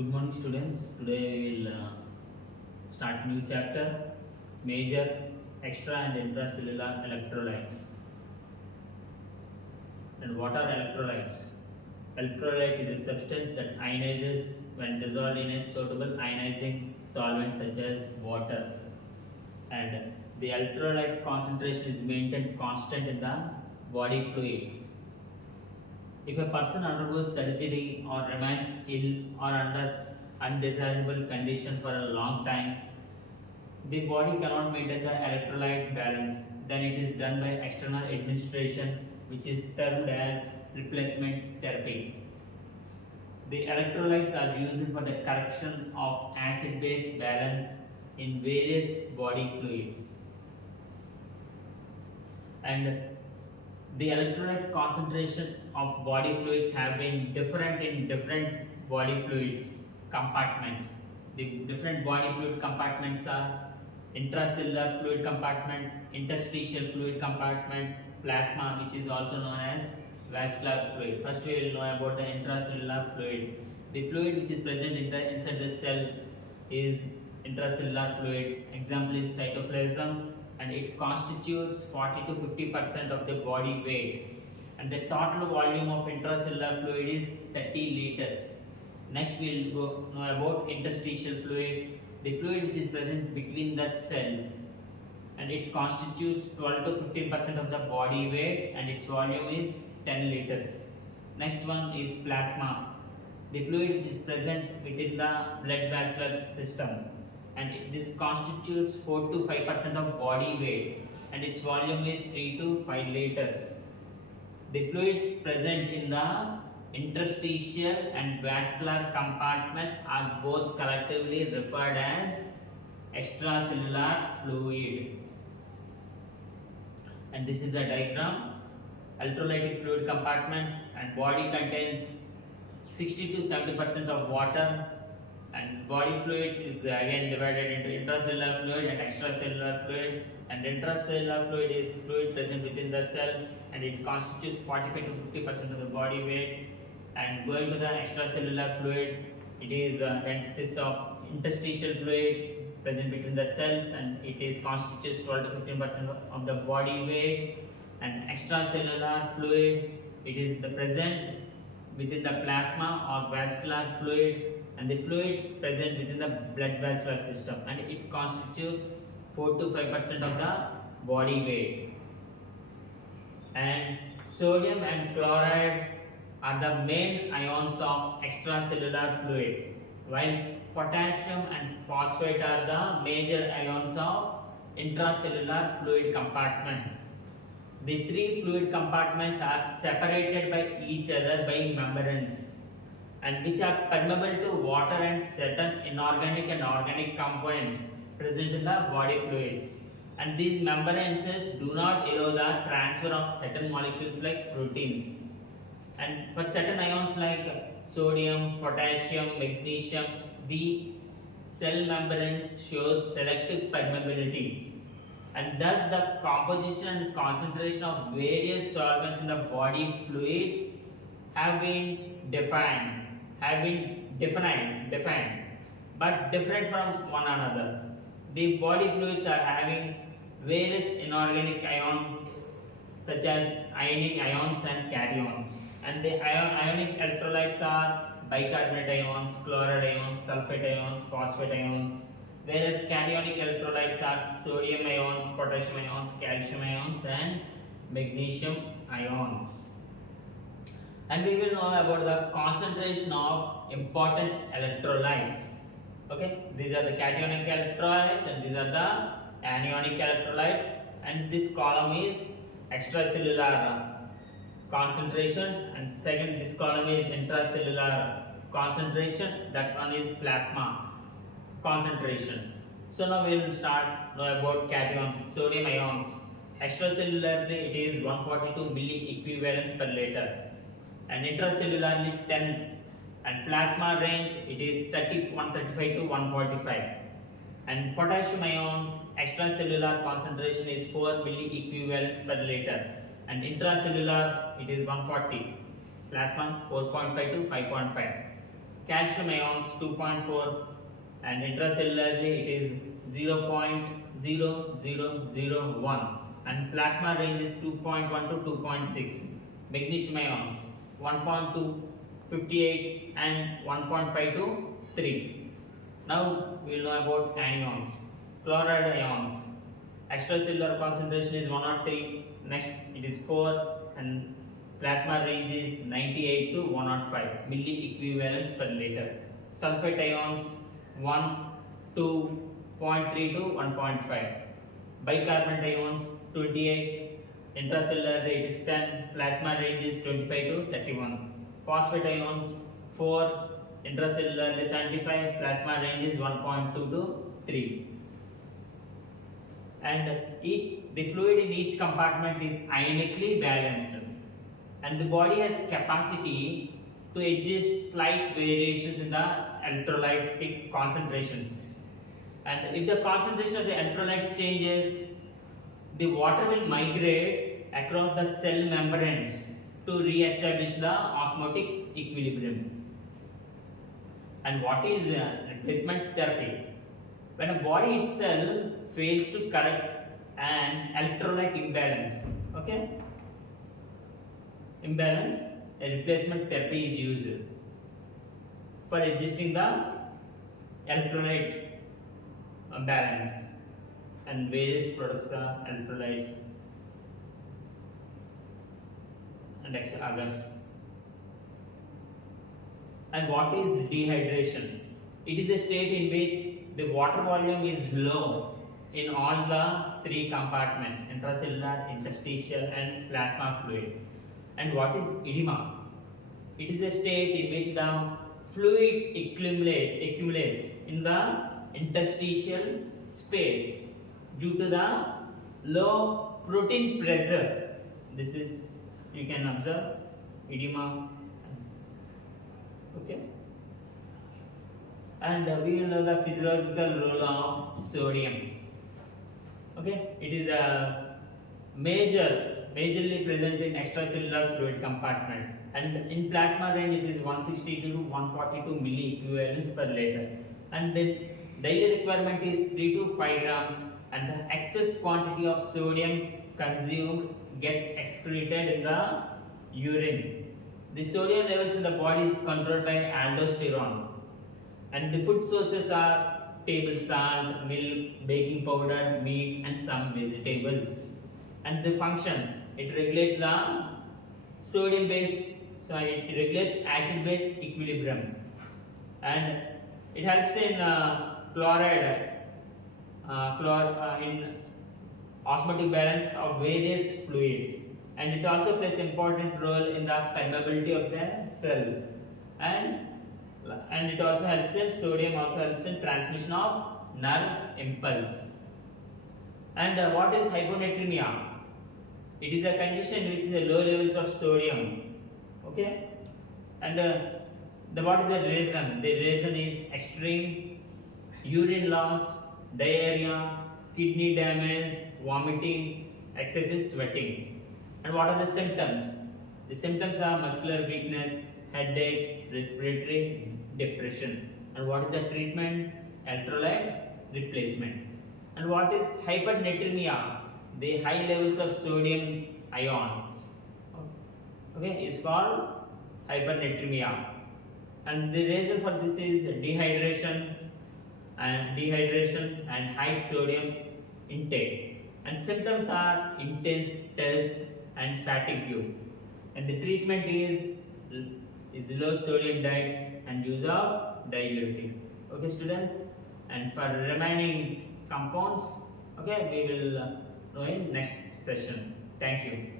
Good morning, students. Today we will start new chapter, major, extra and intracellular electrolytes. And what are electrolytes? Electrolyte is a substance that ionizes when dissolved in a suitable ionizing solvent such as water. And the electrolyte concentration is maintained constant in the body fluids. If a person undergoes surgery or remains ill or under undesirable condition for a long time, the body cannot maintain the electrolyte balance. Then it is done by external administration, which is termed as replacement therapy. The electrolytes are used for the correction of acid-base balance in various body fluids. And the electrolyte concentration of body fluids have been different in different body fluids compartments. The different body fluid compartments are intracellular fluid compartment, interstitial fluid compartment, plasma, which is also known as vascular fluid. First we will know about the intracellular fluid. The fluid which is present inside the cell is intracellular fluid. Example is cytoplasm, and it constitutes 40 to 50% of the body weight, and the total volume of intracellular fluid is 30 liters. Next we will know about interstitial fluid, the fluid which is present between the cells, and it constitutes 12 to 15% of the body weight, and its volume is 10 liters. Next one is plasma, the fluid which is present within the blood vascular system, and this constitutes 4 to 5% of body weight, and its volume is 3 to 5 liters. The fluids present in the interstitial and vascular compartments are both collectively referred as extracellular fluid. And this is the diagram. Electrolytic fluid compartments, and body contains 60 to 70% of water, and body fluid is again divided into intracellular fluid and extracellular fluid. And intracellular fluid is fluid present within the cell, and it constitutes 45 to 50% of the body weight. And going to the extracellular fluid, it consists of interstitial fluid present between the cells, and it constitutes 12 to 15% of the body weight. And extracellular fluid, it is the present within the plasma or vascular fluid, and the fluid present within the blood vascular system, and it constitutes 4 to 5% of the body weight. And sodium and chloride are the main ions of extracellular fluid, while potassium and phosphate are the major ions of intracellular fluid compartment. The three fluid compartments are separated by each other by membranes, and which are permeable to water and certain inorganic and organic components present in the body fluids. And these membranes do not allow the transfer of certain molecules like proteins. And for certain ions like sodium, potassium, magnesium, the cell membranes shows selective permeability, and thus the composition and concentration of various solvents in the body fluids have been defined, but different from one another. The body fluids are having various inorganic ions such as ionic ions and cations, and the ionic electrolytes are bicarbonate ions, chloride ions, sulfate ions, phosphate ions, whereas cationic electrolytes are sodium ions, potassium ions, calcium ions, and magnesium ions. And we will know about the concentration of important electrolytes. Okay, these are the cationic electrolytes, and these are the anionic electrolytes, and this column is extracellular concentration, and second this column is intracellular concentration, that one is plasma concentrations. So now we will start know about cations. Sodium ions, extracellularly it is 142 milli equivalents per liter, and intracellularly 10, and plasma range it is 135 to 145. And potassium ions, extracellular concentration is 4 milli equivalents per liter, and intracellular it is 140, plasma 4.5 to 5.5. calcium ions 2.4, and intracellularly it is 0.0001, and plasma range is 2.1 to 2.6. Magnesium ions 1.2, 58 and 1.5 to 3. Now we will know about anions. Chloride ions, extracellular concentration is 103, next it is 4, and plasma range is 98 to 105 milli equivalents per liter. Sulfate ions 1, 2, 0.3 to 1.5. Bicarbonate ions 28, intracellular rate is 10, plasma range is 25 to 31. Phosphate ions 4, intracellular is 75, plasma range is 1.2 to 3. And the fluid in each compartment is ionically balanced, and the body has capacity to adjust slight variations in the electrolytic concentrations. And if the concentration of the electrolyte changes, the water will migrate across the cell membranes to re-establish the osmotic equilibrium. And what is replacement therapy? When a body itself fails to correct an electrolyte imbalance, imbalance, a replacement therapy is used for adjusting the electrolyte balance, and various products are electrolytes and others. And what is dehydration? It is a state in which the water volume is low in all the three compartments: intracellular, interstitial and plasma fluid. And what is edema? It is a state in which the fluid accumulates in the interstitial space due to the low protein pressure. This is, you can observe, edema. And we will know the physiological role of sodium. It is a majorly present in extracellular fluid compartment, and in plasma range it is 162 to 142 milli equivalents per liter, and the daily requirement is 3 to 5 grams, and the excess quantity of sodium consumed gets excreted in the urine. The sodium levels in the body is controlled by aldosterone, and the food sources are table salt, milk, baking powder, meat and some vegetables. And the functions, it regulates the sodium base, so it regulates acid base equilibrium, and it helps in in osmotic balance of various fluids, and it also plays important role in the permeability of the cell, and it also helps in, sodium also helps in transmission of nerve impulse. And what is hyponatremia? It is a condition which is a low levels of sodium. And what is the reason? The reason is extreme urine loss, diarrhea, kidney damage, vomiting, excessive sweating. And what are the symptoms? The symptoms are muscular weakness, headache, respiratory depression. And what is the treatment? Electrolyte replacement. And what is hypernatremia? The high levels of sodium ions is called hypernatremia. And the reason for this is dehydration and high sodium intake. And symptoms are intense thirst and fatigue. And the treatment is low sodium diet and use of diuretics. Students, and for remaining compounds, we will know in next session. Thank you.